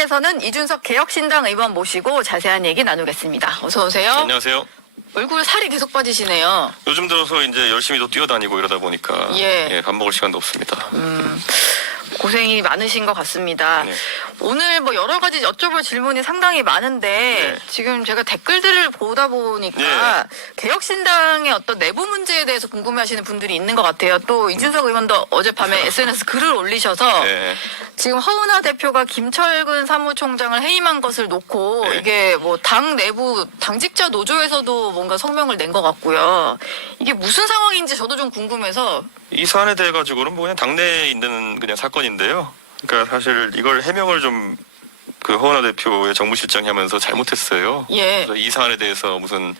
시작에서는 이준석 개혁신당 의원 모시고 자세한 얘기 나누겠습니다. 어서 오세요. 안녕하세요. 얼굴 살이 계속 빠지시네요. 요즘 들어서 이제 열심히 또 뛰어다니고 이러다 보니까 밥 먹을 시간도 없습니다. 고생이 많으신 것 같습니다. 네. 오늘 뭐 여러 가지 여쭤볼 질문이 상당히 많은데 네. 지금 제가 댓글들을 보다 보니까 네. 개혁신당의 어떤 내부 문제에 대해서 궁금해하시는 분들이 있는 것 같아요. 또 이준석 의원도 어젯밤에 SNS 글을 올리셔서 네. 지금 허은하 대표가 김철근 사무총장을 해임한 것을 놓고 네. 이게 뭐 당 내부 당직자 노조에서도 뭔가 성명을 낸 것 같고요. 이게 무슨 상황인지 저도 좀 궁금해서. 이 사안에 대해 가지고는 뭐 그냥 당내에 있는 그냥 사건인데요. 그러니까 사실 이걸 해명을 좀 그 허은하 대표의 정무실장이 하면서 잘못했어요. 예. 그래서 이 사안에 대해서 무슨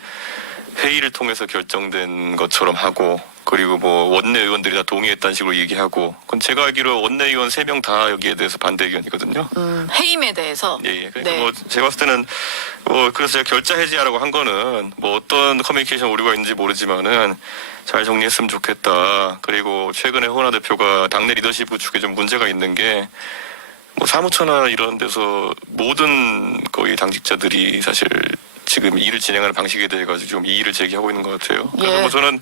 회의를 통해서 결정된 것처럼 하고 그리고 뭐 원내 의원들이 다 동의했다는 식으로 얘기하고 그건 제가 알기로 원내 의원 3명 다 여기에 대해서 반대 의견이거든요. 해임에 대해서. 예. 그러니까 네. 뭐 제가 봤을 때는 뭐 그래서 제가 결자 해지하라고 한 거는 뭐 어떤 커뮤니케이션 오류가 있는지 모르지만은 잘 정리했으면 좋겠다. 그리고 최근에 허은하 대표가 당내 리더십 구축에 좀 문제가 있는 게 뭐 사무처나 이런 데서 모든 거의 당직자들이 사실 지금 일을 진행하는 방식에 대해 가지고 좀 이의를 제기하고 있는 것 같아요. 그래서 예. 뭐 저는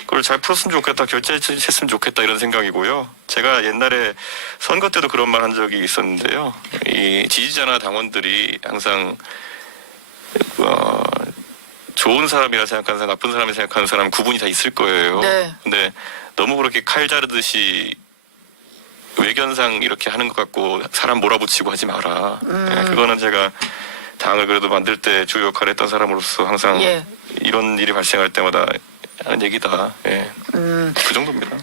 그걸 잘 풀었으면 좋겠다, 결제했으면 좋겠다 이런 생각이고요. 제가 옛날에 선거 때도 그런 말 한 적이 있었는데요. 이 지지자나 당원들이 항상 좋은 사람이라 생각하는 사람, 나쁜 사람이라 생각하는 사람 구분이 다 있을 거예요. 네. 근데 너무 그렇게 칼 자르듯이 외견상 이렇게 하는 것 같고 사람 몰아붙이고 하지 마라. 예, 그거는 제가 당을 그래도 만들 때 주요 역할을 했던 사람으로서 항상 예. 이런 일이 발생할 때마다 하는 얘기다. 예. 그 정도입니다.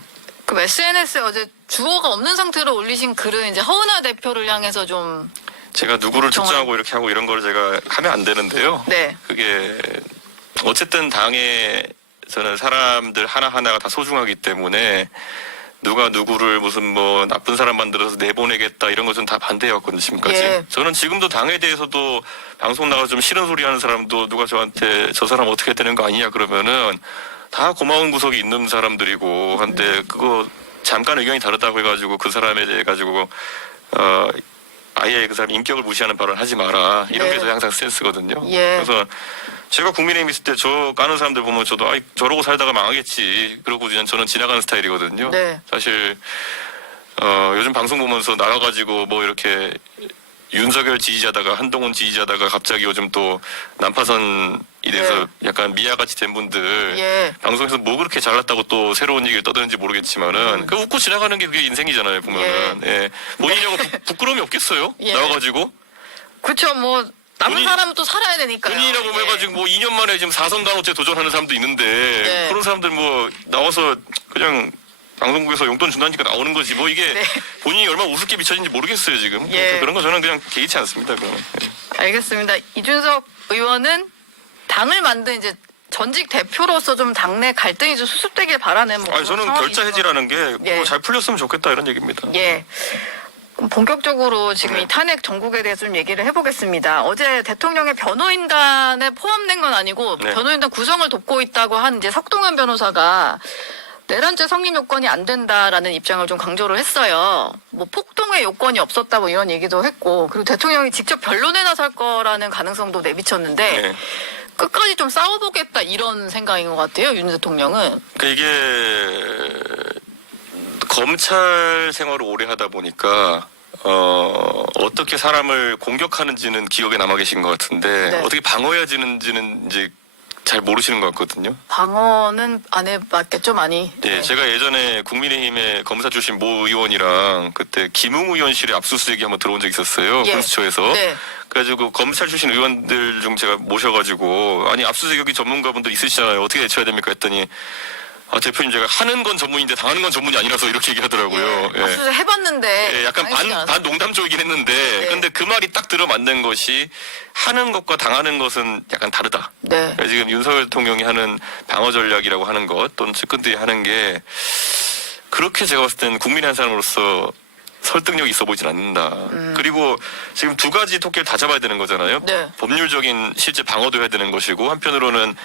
그 SNS에 어제 주어가 없는 상태로 올리신 글은 이제 허은하 대표를 향해서 좀. 제가 누구를 특정하고 이렇게 하고 이런 걸 제가 하면 안 되는데요. 네. 그게 어쨌든 당에서는 사람들 하나하나가 다 소중하기 때문에 누가 누구를 무슨 뭐 나쁜 사람 만들어서 내보내겠다 이런 것은 다 반대였거든요, 지금까지. 예. 저는 지금도 당에 대해서도 방송 나가서 좀 싫은 소리 하는 사람도 누가 저한테 저 사람 어떻게 되는 거 아니냐 그러면은 다 고마운 구석이 있는 사람들이고 한데 그거 잠깐 의견이 다르다고 해가지고 그 사람에 대해 가지고 아예 그 사람 인격을 무시하는 발언 하지 마라 이런 네. 게 항상 센스거든요. 예. 그래서 제가 국민의힘 있을 때 저 까는 사람들 보면 저도 저러고 살다가 망하겠지 그러고 그냥 저는 지나가는 스타일이거든요. 네. 사실 요즘 방송 보면서 나가가지고 뭐 이렇게 윤석열 지지자다가 한동훈 지지자다가 갑자기 요즘 또 난파선이 돼서 약간 미아같이 된 분들 예. 방송에서 뭐 그렇게 잘났다고 또 새로운 얘기를 떠드는지 모르겠지만은 그 웃고 지나가는 게 그게 인생이잖아요 보면은. 예. 본인이라고 부끄러움이 없겠어요? 예. 나와가지고 그렇죠. 뭐 남은 본인- 사람은 또 살아야 되니까요. 본인이라고 예. 해가지고 뭐 2년 만에 지금 4선 단오제 도전하는 사람도 있는데 네. 그런 사람들 뭐 나와서 그냥 방송국에서 용돈 준다니까 나오는 거지 뭐 이게 네. 본인이 얼마나 우습게 비춰진지 모르겠어요 지금. 예. 그래서 그런 거 저는 그냥 개의치 않습니다. 그거는. 예. 알겠습니다. 이준석 의원은 당을 만든 이제 전직 대표로서 좀 당내 갈등이 좀 수습되길 바라는 뭐 아니 그런 저는 상황이죠. 결자 해지라는 게 예. 잘 풀렸으면 좋겠다 이런 얘기입니다. 예. 그럼 본격적으로 지금 네. 이 탄핵 정국에 대해서 좀 얘기를 해보겠습니다. 어제 대통령의 변호인단에 포함된 건 아니고 네. 변호인단 구성을 돕고 있다고 한 이제 석동현 변호사가 내란죄 성립 요건이 안 된다라는 입장을 좀 강조를 했어요. 뭐 폭동의 요건이 없었다 뭐 이런 얘기도 했고 그리고 대통령이 직접 변론에 나설 거라는 가능성도 내비쳤는데 네. 끝까지 좀 싸워보겠다 이런 생각인 것 같아요. 윤 대통령은. 그러니까 이게 검찰 생활을 오래 하다 보니까 어떻게 사람을 공격하는지는 기억에 남아 계신 것 같은데 네. 어떻게 방어해야 지는지는 이제 잘 모르시는 것 같거든요. 방어는 안 해봤겠죠 많이. 예, 네. 제가 예전에 국민의힘의 검사 출신 모 의원이랑 그때 김웅 의원실에 압수수색이 한번 들어온 적이 있었어요. 예. 공수처에서. 네. 그래가지고 검찰 출신 의원들 중 제가 모셔가지고 아니 압수수색 여기 전문가분들 있으시잖아요. 어떻게 대처해야 됩니까 했더니 대표님 제가 하는 건 전문인데 당하는 건 전문이 아니라서 이렇게 얘기하더라고요. 예. 압수수색 해봤는데. 예, 약간 반 농담 쪽이긴 했는데 네. 근데 그 말이 딱 들어맞는 것이 하는 것과 당하는 것은 약간 다르다. 네. 그러니까 지금 윤석열 대통령이 하는 방어 전략이라고 하는 것 또는 측근들이 하는 게 그렇게 제가 봤을 때는 국민의 한 사람으로서 설득력이 있어 보이진 않는다. 그리고 지금 두 가지 토끼를 다 잡아야 되는 거잖아요. 네. 법률적인 실제 방어도 해야 되는 것이고 한편으로는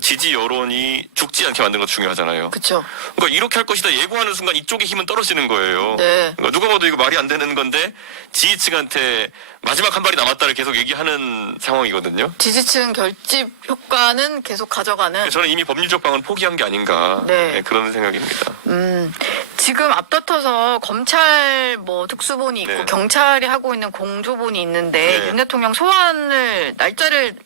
지지 여론이 죽지 않게 만드는 것도 중요하잖아요. 그렇죠. 그러니까 이렇게 할 것이다 예고하는 순간 이쪽의 힘은 떨어지는 거예요. 네. 그러니까 누가 봐도 이거 말이 안 되는 건데 지지층한테 마지막 한 발이 남았다를 계속 얘기하는 상황이거든요. 지지층 결집 효과는 계속 가져가는. 저는 이미 법률적 방은 포기한 게 아닌가 네. 그런 생각입니다. 지금 앞다퉈서 검찰 뭐 특수본이 있고 네. 경찰이 하고 있는 공조본이 있는데 네. 윤 대통령 소환을 날짜를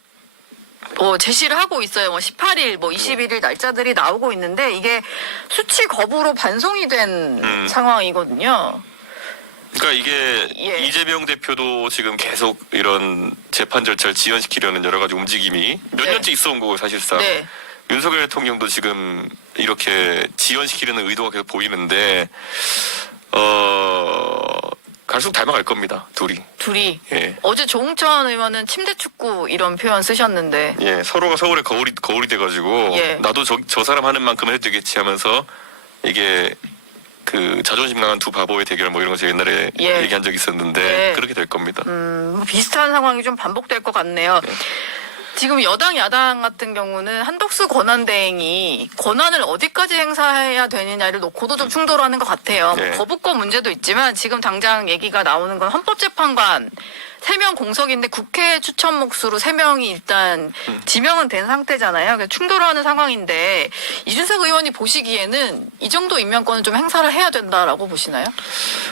제시를 하고 있어요. 18일, 21일 날짜들이 나오고 있는데 이게 수치 거부로 반송이 된 상황이거든요. 그러니까 이게 예. 이재명 대표도 지금 계속 이런 재판 절차를 지연시키려는 여러 가지 움직임이 몇 네. 년째 있어 온 거고 사실상. 네. 윤석열 대통령도 지금 이렇게 지연시키려는 의도가 계속 보이는데 갈수록 닮아갈 겁니다. 둘이. 예. 어제 조홍천 의원은 침대 축구 이런 표현 쓰셨는데 예, 서로가 서울의 거울이 돼가지고 예. 나도 저 사람 하는 만큼 해도 되겠지 하면서 이게 그 자존심 강한 두 바보의 대결 뭐 이런 거 제가 옛날에 예. 얘기한 적이 있었는데 예. 그렇게 될 겁니다. 비슷한 상황이 좀 반복될 것 같네요. 지금 여당, 야당 같은 경우는 한덕수 권한대행이 권한을 어디까지 행사해야 되느냐를 놓고도 좀 충돌하는 것 같아요. 네. 거부권 문제도 있지만 지금 당장 얘기가 나오는 건 헌법재판관 3명 공석인데 국회 추천 몫으로 3명이 일단 지명은 된 상태잖아요. 그래서 충돌하는 상황인데 이준석 의원이 보시기에는 이 정도 임명권은 좀 행사를 해야 된다라고 보시나요?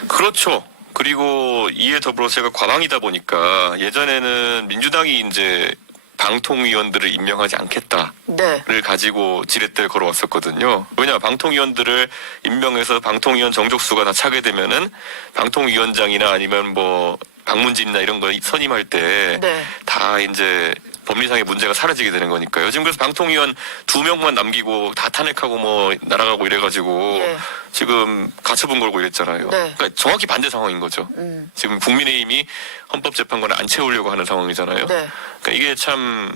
그렇죠. 그리고 이에 더불어 제가 과방이다 보니까 예전에는 민주당이 이제 방통위원들을 임명하지 않겠다를 네. 가지고 지렛대를 걸어왔었거든요. 왜냐 방통위원들을 임명해서 방통위원 정족수가 다 차게 되면은 방통위원장이나 아니면 뭐 방문진이나 이런 거 선임할 때 네. 다 이제 법리상의 문제가 사라지게 되는 거니까요. 지금 그래서 방통위원 2명만 남기고 다 탄핵하고 뭐 날아가고 이래가지고 예. 지금 가처분 걸고 이랬잖아요. 네. 그러니까 정확히 반대 상황인 거죠. 지금 국민의힘이 헌법재판관을 안 채우려고 하는 상황이잖아요. 네. 그러니까 이게 참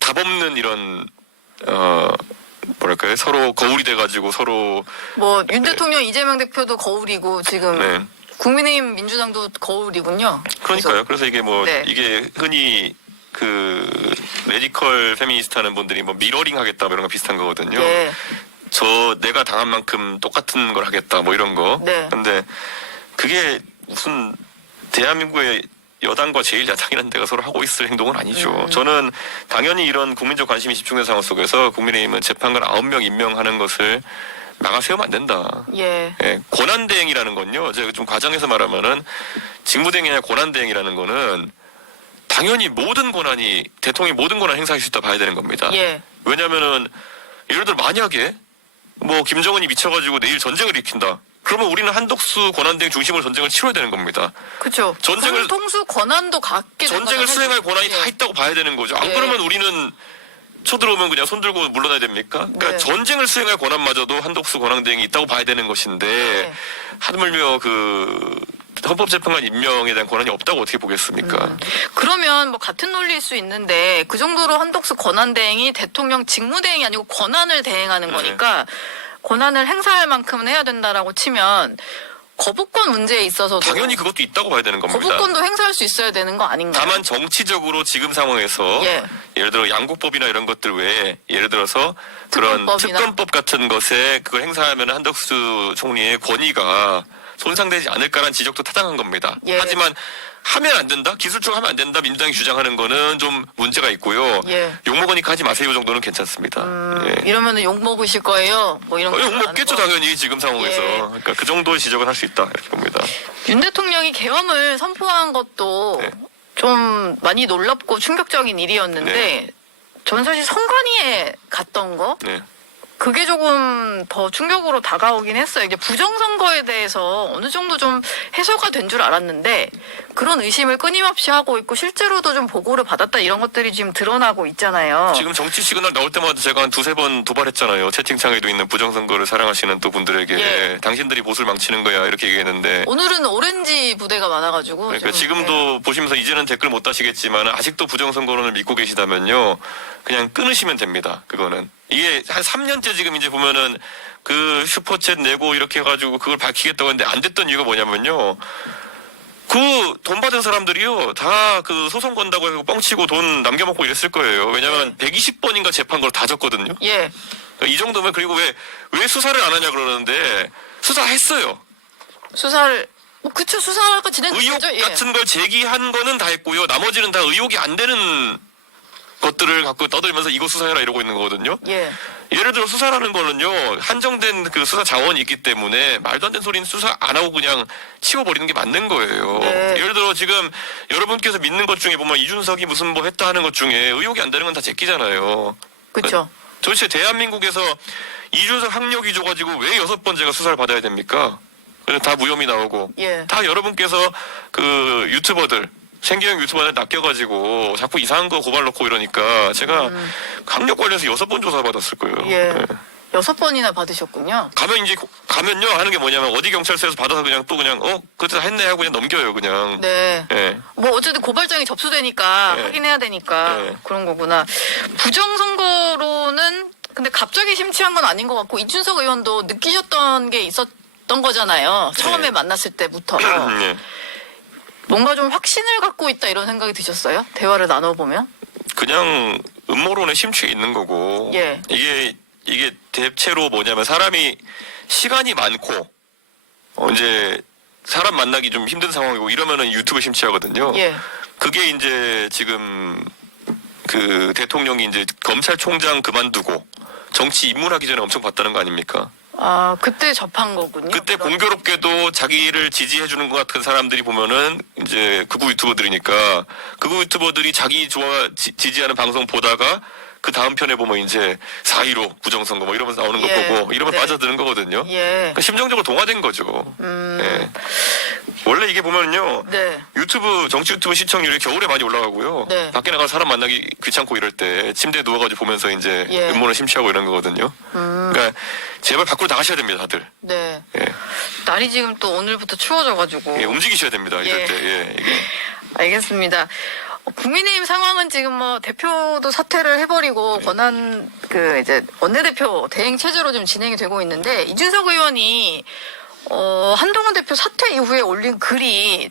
답없는 이런 뭐랄까요 서로 거울이 돼가지고 서로 윤 대통령, 이재명 대표도 거울이고 지금 네. 국민의힘 민주당도 거울이군요. 그러니까요. 그래서 이게 뭐 네. 이게 흔히 그 레디컬 페미니스트 하는 분들이 뭐 미러링 하겠다 뭐 이런 거 비슷한 거거든요. 예. 내가 당한 만큼 똑같은 걸 하겠다 뭐 이런 거. 네. 근데 그게 무슨 대한민국의 여당과 제1야당이라는 데가 서로 하고 있을 행동은 아니죠. 저는 당연히 이런 국민적 관심이 집중된 상황 속에서 국민의힘은 재판관 9명 임명하는 것을 막아세우면 안 된다. 예. 예, 권한대행이라는 건요. 제가 좀 과장해서 말하면은 직무대행이 아니라 권한대행이라는 거는 당연히 모든 권한이 대통령이 모든 권한 행사할 수 있다 봐야 되는 겁니다. 예. 왜냐면은 예를 들어 만약에 뭐 김정은이 미쳐가지고 내일 전쟁을 일으킨다. 그러면 우리는 한덕수 권한대행 중심으로 전쟁을 치러야 되는 겁니다. 그렇죠. 전쟁을- 통수 권한도 갖게 된 전쟁을 거잖아요. 수행할 권한이 예. 다 있다고 봐야 되는 거죠. 안 예. 그러면 우리는 쳐들어오면 그냥 손들고 물러나야 됩니까? 그러니까 네. 전쟁을 수행할 권한마저도 한덕수 권한대행이 있다고 봐야 되는 것인데 네. 하물며 그 헌법재판관 임명에 대한 권한이 없다고 어떻게 보겠습니까? 그러면 뭐 같은 논리일 수 있는데 그 정도로 한덕수 권한대행이 대통령 직무대행이 아니고 권한을 대행하는 네. 거니까 권한을 행사할 만큼은 해야 된다라고 치면 거부권 문제에 있어서도 당연히 그것도 있다고 봐야 되는 겁니다. 거부권도 행사할 수 있어야 되는 거 아닌가요? 다만 정치적으로 지금 상황에서 예. 예를 들어 양국법이나 이런 것들 외에 예를 들어서 그런 특검법이나. 특검법 같은 것에 그걸 행사하면 한덕수 총리의 권위가 손상되지 않을까라는 지적도 타당한 겁니다. 예. 하지만 하면 안 된다? 기술적으로 하면 안 된다? 민주당이 주장하는 거는 좀 문제가 있고요. 예. 욕먹으니까 하지 마세요 정도는 괜찮습니다. 예. 이러면은 욕 먹으실 거예요? 뭐 이런 거. 욕 먹겠죠 당연히 지금 상황에서. 예. 그러니까 그 정도의 지적은 할 수 있다 이렇게 봅니다. 윤 대통령이 계엄을 선포한 것도 네. 좀 많이 놀랍고 충격적인 일이었는데 네. 저는 사실 선관위에 갔던 거 네. 그게 조금 더 충격으로 다가오긴 했어요. 이게 부정선거에 대해서 어느 정도 좀 해소가 된 줄 알았는데 그런 의심을 끊임없이 하고 있고 실제로도 좀 보고를 받았다 이런 것들이 지금 드러나고 있잖아요. 지금 정치 시그널 나올 때마다 제가 한 두세 번 도발했잖아요. 채팅창에도 있는 부정선거를 사랑하시는 또 분들에게 예. 당신들이 못을 망치는 거야 이렇게 얘기했는데 오늘은 오렌지 부대가 많아가지고 그러니까 좀, 지금도 보시면서 이제는 댓글 못 다시겠지만 아직도 부정선거론을 믿고 계시다면요. 그냥 끊으시면 됩니다. 그거는. 이게 한 3년째 지금 이제 보면은 그 슈퍼챗 내고 이렇게 해가지고 그걸 밝히겠다고 했는데 안 됐던 이유가 뭐냐면요. 그 돈 받은 사람들이요 다 그 소송 건다고 해서 뻥치고 돈 남겨먹고 이랬을 거예요. 왜냐면 120번인가 재판 걸 다 졌거든요. 예. 이 정도면 그리고 왜 수사를 안 하냐 그러는데 수사했어요. 수사를 그쵸 수사가 진행됐죠. 의혹 예. 같은 걸 제기한 거는 다 했고요. 나머지는 다 의혹이 안 되는 것들을 갖고 떠들면서 이거 수사해라 이러고 있는 거거든요. 예. 예를 들어 수사라는 거는요 한정된 그 수사 자원이 있기 때문에 말도 안 되는 소리는 수사 안 하고 그냥 치워버리는 게 맞는 거예요. 네. 예를 들어 지금 여러분께서 믿는 것 중에 보면 이준석이 무슨 뭐 했다 하는 것 중에 의혹이 안 되는 건 다 제끼잖아요. 그쵸. 도대체 대한민국에서 이준석 학력이 줘가지고 왜 6번째가 수사를 받아야 됩니까? 그래서 다 무혐의 나오고 예. 다 여러분께서 그 유튜버들 생계형 유튜버들 낚여가지고 자꾸 이상한 거 고발 넣고 이러니까 제가 학력 관련해서 6번 조사 받았을 거예요. 예. 네. 6번이나 가면요 가면요 하는 게 뭐냐면 어디 경찰서에서 받아서 그냥 또 그냥 그때 다 했네 하고 그냥 넘겨요 그냥. 네. 예. 뭐 어쨌든 고발장이 접수되니까 네. 확인해야 되니까 네. 그런 거구나. 부정선거로는 근데 갑자기 심취한 건 아닌 것 같고 이준석 의원도 느끼셨던 게 있었던 거잖아요. 처음에 네. 만났을 때부터. 예. 뭔가 좀 확신을 갖고 있다 이런 생각이 드셨어요? 대화를 나눠보면? 그냥 음모론에 심취해 있는 거고. 예. 이게 대체로 뭐냐면 사람이 시간이 많고 이제 사람 만나기 좀 힘든 상황이고 이러면은 유튜브 심취하거든요. 예. 그게 이제 지금 그 대통령이 이제 검찰총장 그만두고 정치 입문하기 전에 엄청 봤다는 거 아닙니까? 아, 그때 접한 거군요. 그때 그럼. 공교롭게도 자기를 지지해주는 것 같은 사람들이 보면은 이제 극우 유튜버들이니까 극우 유튜버들이 자기 지지하는 방송 보다가 그 다음 편에 보면 이제 4.15 부정선거 뭐 이러면서 나오는 거 예. 보고 이러면 네. 빠져드는 거거든요. 예. 그러니까 심정적으로 동화된 거죠. 예. 원래 이게 보면요. 네. 정치 유튜브 시청률이 겨울에 많이 올라가고요. 네. 밖에 나가서 사람 만나기 귀찮고 이럴 때 침대에 누워가지고 보면서 이제 예. 음모론 심취하고 이런 거거든요. 그러니까 제발 밖으로 나가셔야 됩니다, 다들. 네. 예. 날이 지금 또 오늘부터 추워져가지고. 예, 움직이셔야 됩니다. 이럴 예. 때. 예, 이게. 알겠습니다. 국민의힘 상황은 지금 뭐 대표도 사퇴를 해버리고 권한 이제 원내대표 대행 체제로 좀 진행이 되고 있는데 이준석 의원이 한동훈 대표 사퇴 이후에 올린 글이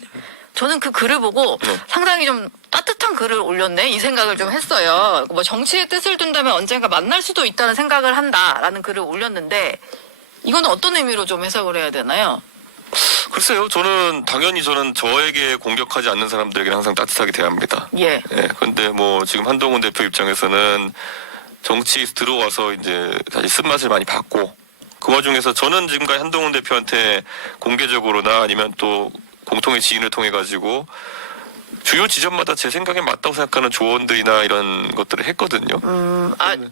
저는 그 글을 보고 네. 상당히 좀 따뜻한 글을 올렸네 이 생각을 좀 했어요. 뭐 정치의 뜻을 둔다면 언젠가 만날 수도 있다는 생각을 한다라는 글을 올렸는데 이거는 어떤 의미로 좀 해석을 해야 되나요? 글쎄요, 당연히 저는 저에게 공격하지 않는 사람들에게 항상 따뜻하게 대합니다. 예. 예, 근데 뭐 지금 한동훈 대표 입장에서는 정치에 들어와서 이제 다시 쓴맛을 많이 봤고 그 와중에서 저는 지금까지 한동훈 대표한테 공개적으로나 아니면 또 공통의 지인을 통해 가지고 주요 지점마다 제 생각에 맞다고 생각하는 조언들이나 이런 것들을 했거든요.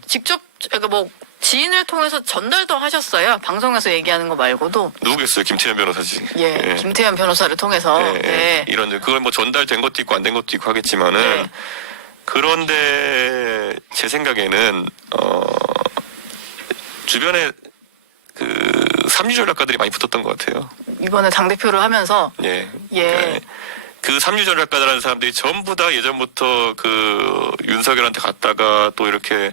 직접 그러니까 뭐 지인을 통해서 전달도 하셨어요. 방송에서 얘기하는 거 말고도. 누구겠어요? 김태현 변호사지. 예. 김태현 변호사를 통해서. 예, 네. 이런 그걸 뭐 전달된 것도 있고 안 된 것도 있고 하겠지만은 네. 그런데 제 생각에는 주변에 그 삼류 전략가들이 많이 붙었던 것 같아요. 이번에 당대표를 하면서. 예. 예. 그러니까 그 삼류 전략가들하는 사람들이 전부 다 예전부터 그 윤석열한테 갔다가 또 이렇게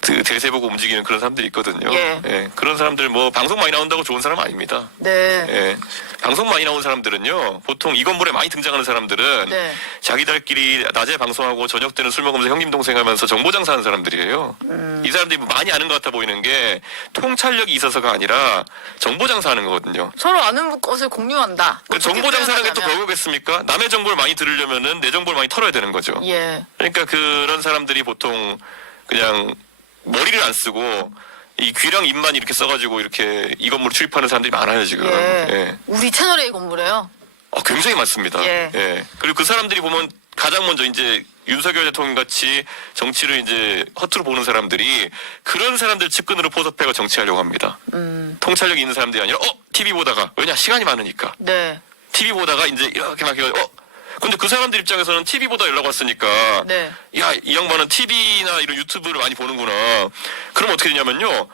그 대세 보고 움직이는 그런 사람들이 있거든요. 예. 그런 사람들 뭐 방송 많이 나온다고 좋은 사람 아닙니다. 네. 예. 방송 많이 나온 사람들은요, 보통 이 건물에 많이 등장하는 사람들은 네. 자기들끼리 낮에 방송하고 저녁 때는 술 먹으면서 형님 동생 하면서 정보 장사하는 사람들이에요. 이 사람들이 많이 아는 것 같아 보이는 게 통찰력이 있어서가 아니라 정보 장사하는 거거든요. 서로 아는 것을 공유한다. 그 정보 장사라는 게 또 뭐겠습니까? 남의 정보를 많이 들으려면은 내 정보를 많이 털어야 되는 거죠. 예. 그러니까 그런 사람들이 보통 그냥 머리를 안 쓰고 이 귀랑 입만 이렇게 써가지고 이렇게 이 건물 출입하는 사람들이 많아요 지금. 예. 우리 채널에 이 건물에요. 굉장히 많습니다. 예. 그리고 그 사람들이 보면 가장 먼저 이제 윤석열 대통령 같이 정치를 이제 허투루 보는 사람들이 그런 사람들 측근으로 포섭해가 정치하려고 합니다. 통찰력이 있는 사람들이 아니라 TV 보다가 왜냐 시간이 많으니까. 네. TV 보다가 이제 이렇게 막 해가지고 근데 그 사람들 입장에서는 TV보다 연락 왔으니까 네. 야, 이 양반은 TV나 이런 유튜브를 많이 보는구나. 그럼 어떻게 되냐면요.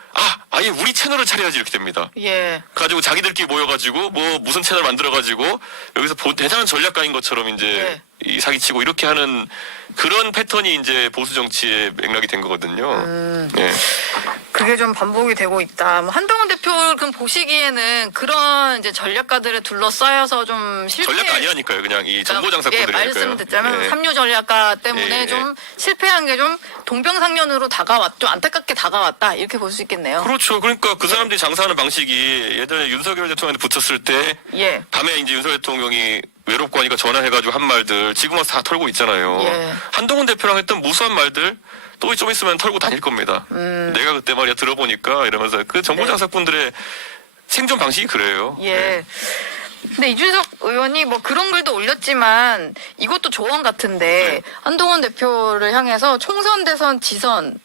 아예 우리 채널을 차려야지 이렇게 됩니다. 예. 가지고 자기들끼리 모여가지고 뭐 무슨 채널 만들어가지고 여기서 대단한 전략가인 것처럼 이제 네. 이 사기치고 이렇게 하는 그런 패턴이 이제 보수 정치의 맥락이 된 거거든요. 예. 그게 좀 반복이 되고 있다. 뭐 한동훈 대표 그럼 보시기에는 그런 이제 전략가들에 둘러싸여서 좀 실패. 전략가 아니라니까요. 그냥 이 정보 장사꾼들이니까요. 말씀드리자면 삼류 전략가 때문에 예. 좀 실패한 게 좀 동병상련으로 좀 안타깝게 다가왔다 이렇게 볼 수 있겠네요. 그렇죠. 그러니까 그 사람들이 장사하는 방식이 예전에 윤석열 대통령한테 붙었을 때 예. 밤에 이제 윤석열 대통령이 외롭고 하니까 전화해가지고 한 말들 지금 와서 다 털고 있잖아요. 예. 한동훈 대표랑 했던 무수한 말들 또 좀 있으면 털고 다닐 겁니다. 내가 그때 말이야 들어보니까 이러면서 그 정보 네. 장사꾼들의 생존 방식이 그래요. 예. 네. 근데 이준석 의원이 뭐 그런 글도 올렸지만 이것도 조언 같은데 네. 한동훈 대표를 향해서 총선, 대선, 지선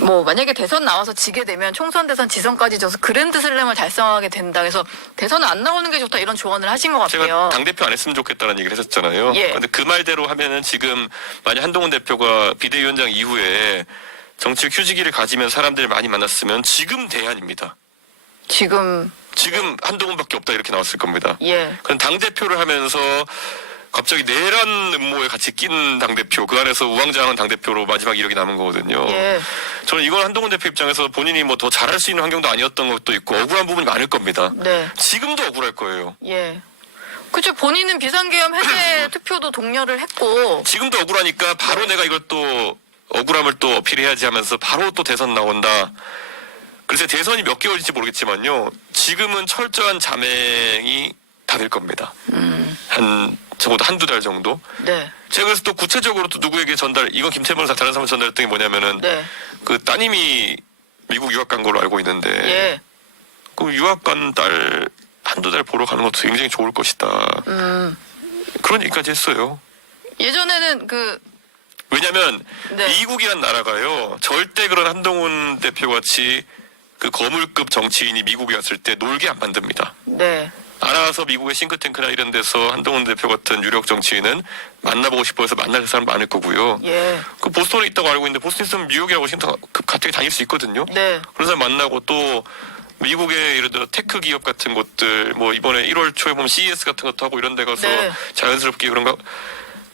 뭐 만약에 대선 나와서 지게 되면 총선, 대선, 지선까지 져서 그랜드슬램을 달성하게 된다. 그래서 대선은 안 나오는 게 좋다 이런 조언을 하신 것 같아요. 제가 당대표 안 했으면 좋겠다는 얘기를 했었잖아요. 예. 근데 그 말대로 하면은 지금 만약 한동훈 대표가 비대위원장 이후에 정치 휴지기를 가지면 사람들을 많이 만났으면 지금 대안입니다. 지금 지금 한동훈밖에 없다 이렇게 나왔을 겁니다. 예. 그럼 당대표를 하면서 갑자기 내란 음모에 같이 낀 당대표 그 안에서 우왕좌왕한 당대표로 마지막 이력이 남은 거거든요. 예. 저는 이건 한동훈 대표 입장에서 본인이 뭐 더 잘할 수 있는 환경도 아니었던 것도 있고 억울한 부분이 많을 겁니다. 네. 지금도 억울할 거예요. 예. 그렇죠. 본인은 비상계엄 해제 투표도 독려를 했고 지금도 억울하니까 바로 내가 이걸 또 억울함을 또 어필해야지 하면서 바로 또 대선 나온다. 글쎄 대선이 몇 개월일지 모르겠지만요. 지금은 철저한 자맹이 다 될 겁니다. 적어도 한두 달 정도. 네. 제가 그래서 또 구체적으로 또 누구에게 이건 김태범 다른 사람 전달했던 게 뭐냐면은 네. 그 따님이 미국 유학 간 걸로 알고 있는데 예. 그 유학 간 딸 한두 달 보러 가는 것도 굉장히 좋을 것이다. 그런 얘기까지 했어요. 예전에는 왜냐면 네. 미국이란 나라가요 절대 그런 한동훈 대표 같이 그 거물급 정치인이 미국에 왔을 때 놀게 안 만듭니다. 네. 알아서 미국의 싱크탱크나 이런 데서 한동훈 대표 같은 유력 정치인은 만나보고 싶어 해서 만날 사람 많을 거고요. 예. 그 보스턴에 있다고 알고 있는데 보스턴 있으면 뉴욕이나 워싱턴 갑자기 다닐 수 있거든요. 네. 그런 사람 만나고 또 미국의 예를 들어 테크 기업 같은 곳들 뭐 이번에 1월 초에 보면 CES 같은 것도 하고 이런 데 가서 네. 자연스럽게 그런 거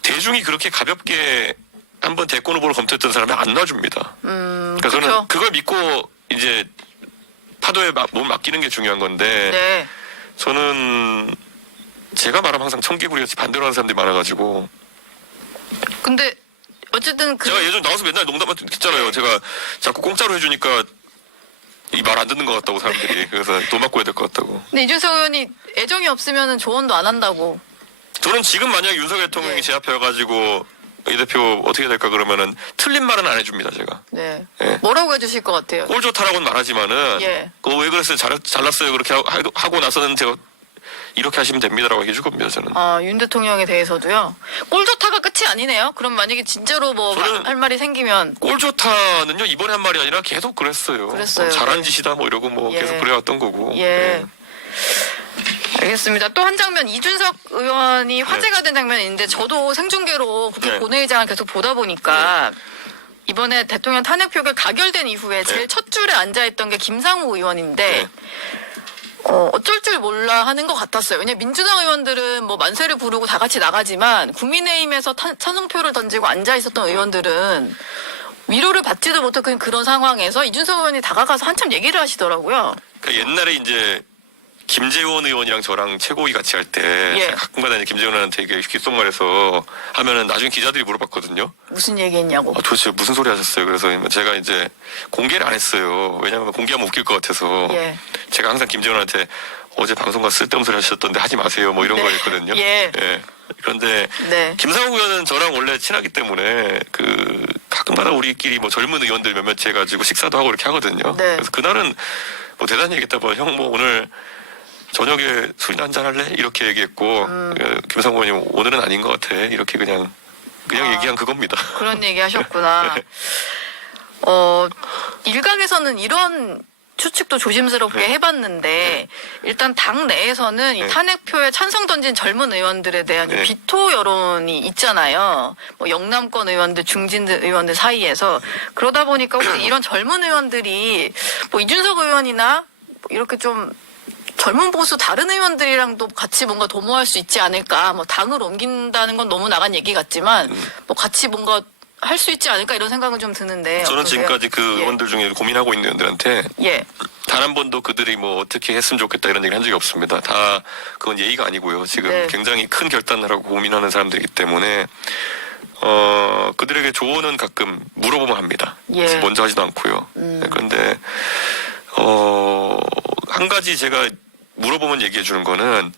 대중이 그렇게 가볍게 한번 대권 후보를 검토했던 사람이 안 놔줍니다. 그러니까 저는 그렇죠. 그걸 믿고 이제 파도에 몸을 맡기는 게 중요한 건데 네. 저는 제가 말하면 항상 청개구리같이 반대로 하는 사람들이 많아가지고 근데 어쨌든 제가 예전에 나와서 맨날 농담했잖아요. 제가 자꾸 공짜로 해주니까 이 말 안 듣는 것 같다고 사람들이 그래서 돈 받고 해야 될 것 같다고. 근데 이준석 의원이 애정이 없으면 조언도 안 한다고. 저는 지금 만약 윤석열 대통령이 네. 제 앞에 와가지고 이 대표 어떻게 될까 그러면은 틀린 말은 안 해줍니다 제가. 네. 예. 뭐라고 해주실 것 같아요? 꼴 좋다라고는 말하지만은 예. 그거 왜 그랬어요? 잘났어요. 그렇게 하고 나서는 제가 이렇게 하시면 됩니다라고 해줄 겁니다 저는. 윤 대통령에 대해서도요. 꼴 좋다가 끝이 아니네요. 그럼 만약에 진짜로 뭐 저는- 할 말이 생기면 꼴 좋다는요 이번에 한 말이 아니라 계속 그랬어요. 그랬어요. 잘한 네. 짓이다 뭐 이러고 뭐 예. 계속 그래왔던 거고. 예. 네. 알겠습니다. 또 한 장면 이준석 의원이 화제가 된 장면인데 저도 생중계로 국회 네. 본회의장을 계속 보다 보니까 이번에 대통령 탄핵 표결 가결된 이후에 제일 네. 첫 줄에 앉아있던 게 김상우 의원인데 네. 어쩔 줄 몰라 하는 것 같았어요. 왜냐면 민주당 의원들은 뭐 만세를 부르고 다 같이 나가지만 국민의힘에서 찬성표를 던지고 앉아있었던 의원들은 위로를 받지도 못한 그런 상황에서 이준석 의원이 다가가서 한참 얘기를 하시더라고요. 그러니까 옛날에 이제 김재원 의원이랑 저랑 최고위 같이 할 때 예. 가끔가다 이제 김재원 의원한테 이게 귓속말해서 하면은 나중에 기자들이 물어봤거든요. 무슨 얘기했냐고. 도대체 무슨 소리 하셨어요? 그래서 제가 이제 공개를 안 했어요. 왜냐하면 공개하면 웃길 것 같아서 예. 제가 항상 김재원한테 어제 방송가 쓸데없는 소리 하셨던데 하지 마세요. 뭐 이런 네. 거 했거든요. 예. 그런데 네. 김상우 의원은 저랑 원래 친하기 때문에 그 가끔가다 우리끼리 뭐 젊은 의원들 몇몇 해가지고 식사도 하고 이렇게 하거든요. 네. 그래서 그날은 뭐 대단히 얘기했다 뭐 형 뭐 오늘 저녁에 술이나 한잔 할래? 이렇게 얘기했고 김상우 의원이 오늘은 아닌 것 같아. 이렇게 그냥 얘기한 그겁니다. 그런 얘기 하셨구나. 일각에서는 이런 추측도 조심스럽게 네. 해봤는데 일단 당 내에서는 이 네. 탄핵표에 찬성 던진 젊은 의원들에 대한 네. 비토 여론이 있잖아요. 뭐 영남권 의원들, 중진 의원들 사이에서 그러다 보니까 혹시 이런 젊은 의원들이 뭐 이준석 의원이나 뭐 이렇게 좀 젊은 보수 다른 의원들이랑도 같이 뭔가 도모할 수 있지 않을까. 뭐 당을 옮긴다는 건 너무 나간 얘기 같지만 뭐 같이 뭔가 할 수 있지 않을까 이런 생각은 좀 드는데. 저는 어떠세요? 지금까지 그 예. 의원들 중에 고민하고 있는 의원들한테 예. 단 한 번도 그들이 뭐 어떻게 했으면 좋겠다 이런 얘기를 한 적이 없습니다. 다 그건 예의가 아니고요. 지금 네. 굉장히 큰 결단을 하고 고민하는 사람들이기 때문에 그들에게 조언은 가끔 물어보면 합니다. 예. 먼저 하지도 않고요. 네, 그런데 한 가지 제가 물어보면 얘기해 주는 거는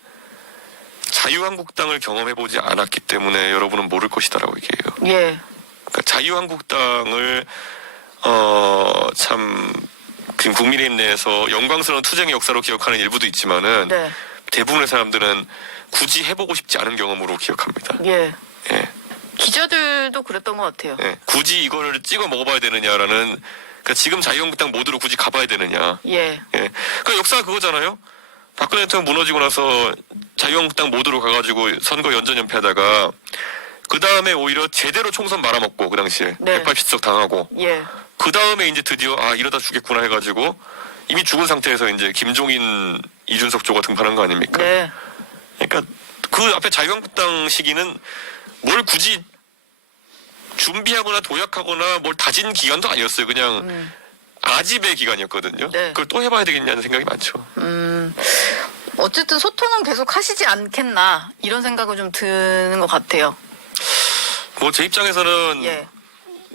자유한국당을 경험해보지 않았기 때문에 여러분은 모를 것이다라고 얘기해요. 예. 그러니까 자유한국당을 참 지금 국민의힘 내에서 영광스러운 투쟁의 역사로 기억하는 일부도 있지만은 네. 대부분의 사람들은 굳이 해보고 싶지 않은 경험으로 기억합니다. 예. 예, 기자들도 그랬던 것 같아요. 예. 굳이 이걸 찍어 먹어봐야 되느냐라는 그러니까 지금 자유한국당 모드로 굳이 가봐야 되느냐. 예. 예. 그러니까 역사가 그거잖아요. 박근혜 대통령 무너지고 나서 자유한국당 모드로 가가지고 선거 연전연패하다가 그 다음에 오히려 제대로 총선 말아먹고 그 당시에 네. 180석 당하고 예. 그 다음에 이제 드디어 이러다 죽겠구나 해가지고 이미 죽은 상태에서 이제 김종인, 이준석 조가 등판한 거 아닙니까? 네. 그러니까 그 앞에 자유한국당 시기는 뭘 굳이 준비하거나 도약하거나 뭘 다진 기간도 아니었어요. 그냥 아집의 기간이었거든요. 네. 그걸 또 해봐야 되겠냐는 생각이 많죠. 어쨌든 소통은 계속 하시지 않겠나 이런 생각은 좀 드는 것 같아요. 뭐 제 입장에서는 예.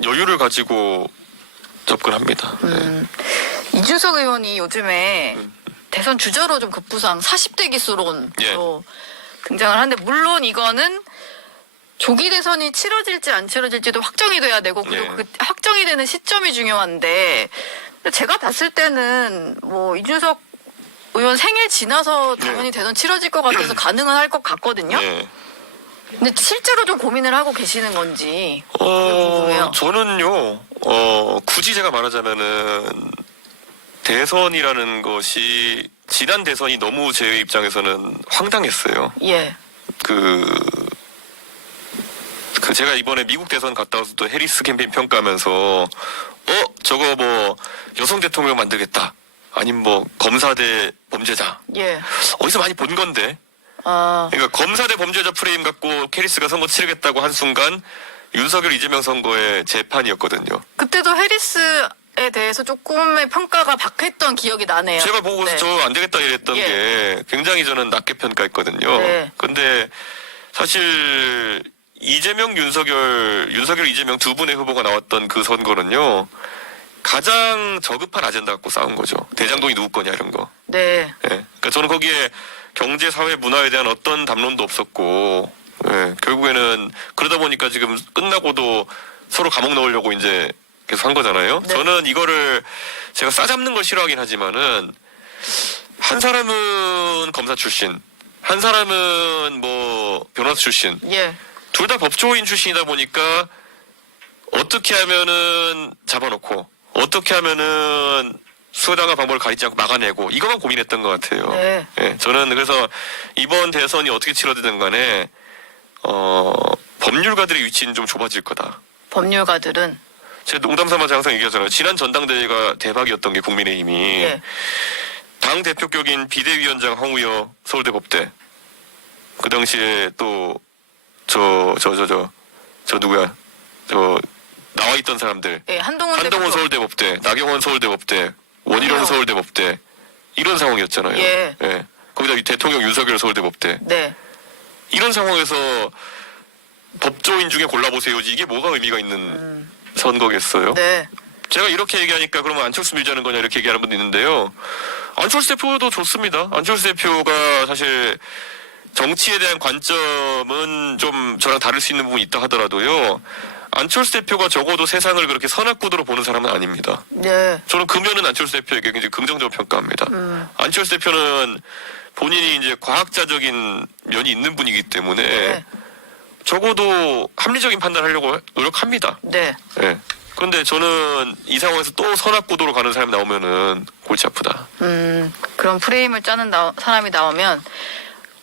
여유를 가지고 접근합니다. 네. 이준석 의원이 요즘에 대선 주자로 좀 급부상 40대 기수론으로 예. 등장을 하는데 물론 이거는 조기 대선이 치러질지 안 치러질지도 확정이 돼야 되고 그리고 예. 그 확정이 되는 시점이 중요한데 제가 봤을 때는 뭐 이준석 의원 생일 지나서 당연히 대선 치러질 것 같아서 가능은 할 것 같거든요. 예. 근데 실제로 좀 고민을 하고 계시는 건지 궁금해요. 저는요, 굳이 제가 말하자면은, 대선이라는 것이, 지난 대선이 너무 제 입장에서는 황당했어요. 예. 제가 이번에 미국 대선 갔다 와서 또 해리스 캠페인 평가하면서, 저거 뭐, 여성 대통령 만들겠다. 아니면 뭐, 검사 대 범죄자. 예. 어디서 많이 본 건데. 그러니까 검사 대 범죄자 프레임 갖고 캐리스가 선거 치르겠다고 한 순간 윤석열 이재명 선거의 재판이었거든요. 그때도 해리스에 대해서 조금의 평가가 박했던 기억이 나네요. 제가 보고서 네. 저 안 되겠다 이랬던 예. 게 굉장히 저는 낮게 평가했거든요. 네. 근데 사실 윤석열 이재명 두 분의 후보가 나왔던 그 선거는요. 가장 저급한 아젠다 갖고 싸운 거죠. 대장동이 누구 거냐 이런 거. 네. 예. 그러니까 저는 거기에 경제, 사회, 문화에 대한 어떤 담론도 없었고, 예. 결국에는 그러다 보니까 지금 끝나고도 서로 감옥 넣으려고 이제 계속 한 거잖아요. 네. 저는 이거를 제가 싸잡는 걸 싫어하긴 하지만은 한 사람은 검사 출신, 한 사람은 뭐 변호사 출신, 예. 둘 다 법조인 출신이다 보니까 어떻게 하면은 잡아놓고 어떻게 하면은 수단과 방법을 가리지 않고 막아내고 이것만 고민했던 것 같아요. 네. 예, 저는 그래서 이번 대선이 어떻게 치러지든 간에 법률가들의 위치는 좀 좁아질 거다. 법률가들은 제가 농담삼아서 항상 얘기하잖아요. 지난 전당대회가 대박이었던 게 국민의힘이 예. 당 대표격인 비대위원장 황우여 서울대 법대 그 당시에 또 저 누구야 나와 있던 사람들 예. 한동훈 대표. 서울대 법대, 나경원 서울대 법대, 원희룡 서울대 법대 이런 상황이었잖아요. 예. 거기다 이 대통령 윤석열 서울대 법대 네. 이런 상황에서 법조인 중에 골라보세요지 이게 뭐가 의미가 있는 선거겠어요? 네. 제가 이렇게 얘기하니까 그러면 안철수 밀자는 거냐 이렇게 얘기하는 분도 있는데요. 안철수 대표도 좋습니다. 안철수 대표가 사실 정치에 대한 관점은 좀 저랑 다를 수 있는 부분이 있다 하더라도요. 안철수 대표가 적어도 세상을 그렇게 선악구도로 보는 사람은 아닙니다. 네. 저는 그 면은 안철수 대표에게 굉장히 긍정적으로 평가합니다. 안철수 대표는 본인이 이제 과학자적인 면이 있는 분이기 때문에 네. 적어도 합리적인 판단하려고 노력합니다. 네. 예. 그런데 저는 이 상황에서 또 선악구도로 가는 사람이 나오면은 골치 아프다. 그런 프레임을 짜는 사람이 나오면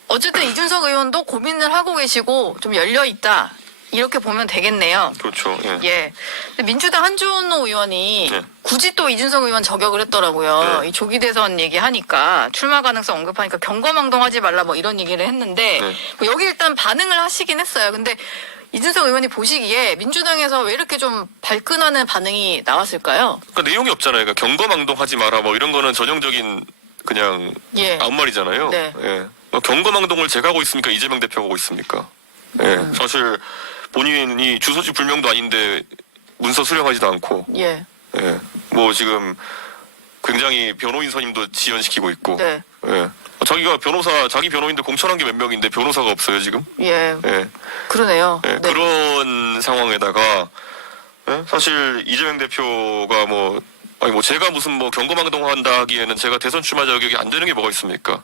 어쨌든 이준석 의원도 고민을 하고 계시고 좀 열려 있다. 이렇게 보면 되겠네요. 그렇죠. 예. 예. 근데 민주당 한준호 의원이 네. 굳이 또 이준석 의원 저격을 했더라고요. 네. 이 조기 대선 얘기하니까 출마 가능성 언급하니까 경거망동하지 말라 뭐 이런 얘기를 했는데 네. 뭐 여기 일단 반응을 하시긴 했어요. 근데 이준석 의원이 보시기에 민주당에서 왜 이렇게 좀 발끈하는 반응이 나왔을까요? 그러니까 내용이 없잖아요. 그러니까 경거망동하지 마라 뭐 이런 거는 전형적인 그냥 예. 아무 말이잖아요. 네. 예. 경거망동을 제가 하고 있습니까? 이재명 대표가 하고 있습니까? 예. 사실 본인이 주소지 불명도 아닌데 문서 수령하지도 않고, 예. 예. 뭐 지금 굉장히 변호인 선임도 지연시키고 있고, 네. 예. 자기 변호인들 공천한 게 몇 명인데 변호사가 없어요 지금. 예. 예. 그러네요. 예, 네. 그런 상황에다가 예? 사실 이재명 대표가 뭐 제가 무슨 뭐 경거망동한다 하기에는 제가 대선 출마 자격이 안 되는 게 뭐가 있습니까?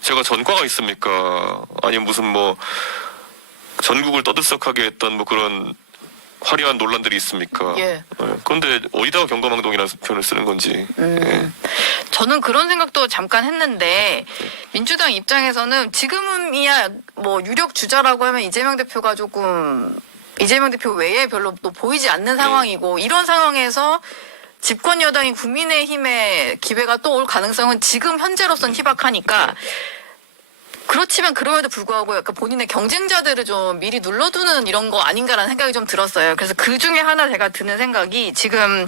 제가 전과가 있습니까? 아니면 무슨 뭐 전국을 떠들썩하게 했던 뭐 그런 화려한 논란들이 있습니까? 예. 그런데 어디다가 경거망동이라는 표현을 쓰는 건지. 예. 저는 그런 생각도 잠깐 했는데 민주당 입장에서는 지금이야 뭐 유력 주자라고 하면 이재명 대표가 조금 이재명 대표 외에 별로 또 보이지 않는 상황이고 이런 상황에서 집권 여당인 국민의힘의 기회가 또 올 가능성은 지금 현재로선 희박하니까 그렇지만 그럼에도 불구하고 약간 본인의 경쟁자들을 좀 미리 눌러두는 이런 거 아닌가라는 생각이 좀 들었어요. 그래서 그 중에 하나 제가 드는 생각이 지금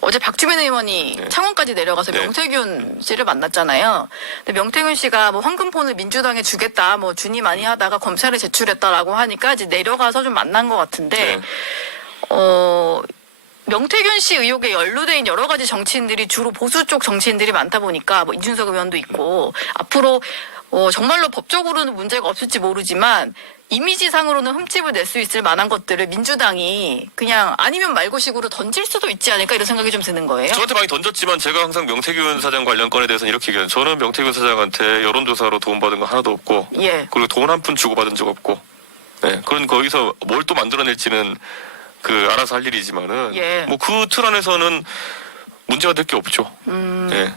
어제 박주민 의원이 창원까지 내려가서 네. 명태균 씨를 만났잖아요. 근데 명태균 씨가 뭐 황금폰을 민주당에 주겠다, 뭐 주니 많이 하다가 검찰에 제출했다라고 하니까 이제 내려가서 좀 만난 것 같은데, 명태균 씨 의혹에 연루돼 있는 여러 가지 정치인들이 주로 보수 쪽 정치인들이 많다 보니까 뭐 이준석 의원도 있고 앞으로 정말로 법적으로는 문제가 없을지 모르지만 이미지상으로는 흠집을 낼 수 있을 만한 것들을 민주당이 그냥 아니면 말고식으로 던질 수도 있지 않을까 이런 생각이 좀 드는 거예요. 저한테 많이 던졌지만 제가 항상 명태균 사장 관련 건에 대해서는 이렇게 얘기해요. 저는 명태균 사장한테 여론조사로 도움받은 거 하나도 없고 예. 그리고 돈 한 푼 주고받은 적 없고 그런 거기서 뭘 또 만들어낼지는 알아서 할 일이지만은 예. 뭐 그 틀 안에서는 문제가 될 게 없죠. 예.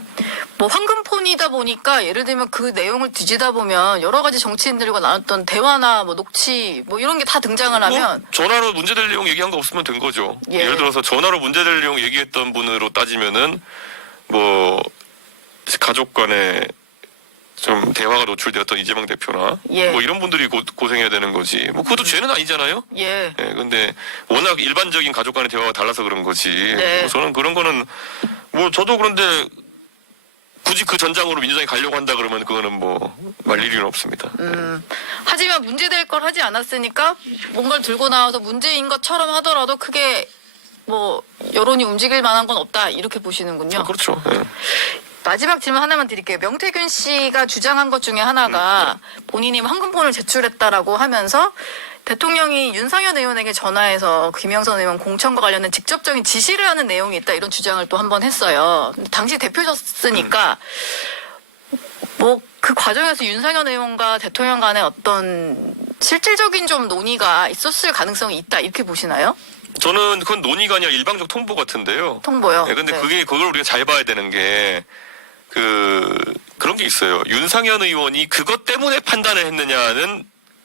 뭐 황금폰이다 보니까 예를 들면 그 내용을 뒤지다 보면 여러 가지 정치인들과 나눴던 대화나 뭐 녹취 뭐 이런 게 다 등장을 하면 전화로 문제될 내용 얘기한 거 없으면 된 거죠. 예. 예를 들어서 전화로 문제될 내용 얘기했던 분으로 따지면은 뭐 가족 간에 좀 대화가 노출되었던 이재명 대표나 예. 뭐 이런 분들이 고생해야 되는 거지. 뭐 그것도 죄는 아니잖아요. 예. 근데 워낙 일반적인 가족 간의 대화가 달라서 그런 거지. 네. 뭐 저는 그런 거는 뭐 저도 그런데 굳이 그 전장으로 민주당이 가려고 한다 그러면 그거는 뭐 말 일리는 없습니다. 하지만 문제될 걸 하지 않았으니까 뭔가를 들고 나와서 문제인 것처럼 하더라도 크게 뭐 여론이 움직일 만한 건 없다 이렇게 보시는군요. 그렇죠. 마지막 질문 하나만 드릴게요. 명태균 씨가 주장한 것 중에 하나가 본인이 황금폰을 제출했다라고 하면서 대통령이 윤상현 의원에게 전화해서 김영선 의원 공천과 관련된 직접적인 지시를 하는 내용이 있다 이런 주장을 또 한 번 했어요. 근데 당시 대표셨으니까 뭐 그 과정에서 윤상현 의원과 대통령 간에 어떤 실질적인 좀 논의가 있었을 가능성이 있다 이렇게 보시나요? 저는 그건 논의가 아니라 일방적 통보 같은데요. 통보요. 근데 네. 그걸 우리가 잘 봐야 되는 게 그런 게 있어요. 윤상현 의원이 그것 때문에 판단을 했느냐는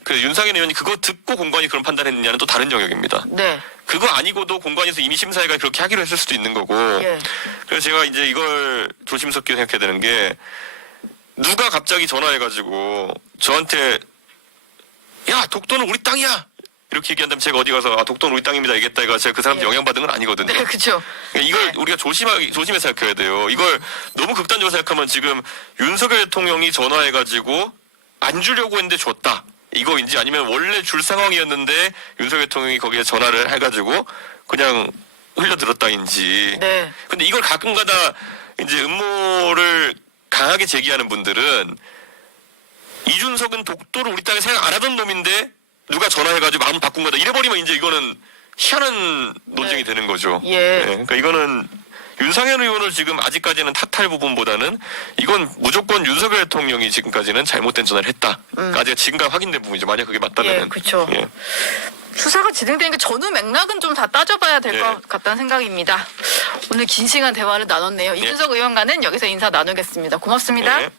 윤상현 의원이 그거 듣고 공관이 그런 판단했느냐는 또 다른 영역입니다. 네. 그거 아니고도 공관에서 이미 심사위가 그렇게 하기로 했을 수도 있는 거고. 예. 그래서 제가 이제 이걸 조심스럽게 생각해야 되는 게 누가 갑자기 전화해가지고 저한테 야 독도는 우리 땅이야 이렇게 얘기한다면 제가 어디 가서 독도는 우리 땅입니다 얘기했다 이거 제가 그 사람한테 예. 영향받은 건 아니거든요. 네, 그렇죠. 이걸 우리가 조심해서 생각해야 돼요. 이걸 너무 극단적으로 생각하면 지금 윤석열 대통령이 전화해가지고 안 주려고 했는데 줬다. 이거인지 아니면 원래 줄 상황이었는데 윤석열 대통령이 거기에 전화를 해가지고 그냥 흘려들었다인지. 네. 근데 이걸 가끔가다 이제 음모를 강하게 제기하는 분들은 이준석은 독도를 우리 땅에 생각 안 하던 놈인데 누가 전화해가지고 마음 바꾼 거다 이래버리면 이제 이거는 희한한 논쟁이 되는 거죠. 예. 그러니까 이거는 윤상현 의원을 지금 아직까지는 탓할 부분보다는 이건 무조건 윤석열 대통령이 지금까지는 잘못된 전화를 했다. 아직 지금까지 확인된 부분이죠. 만약 그게 맞다면. 예, 그렇죠. 수사가 진행되니까 전후 맥락은 좀 다 따져봐야 될 것 같다는 생각입니다. 오늘 긴 시간 대화를 나눴네요. 이준석 의원과는 여기서 인사 나누겠습니다. 고맙습니다.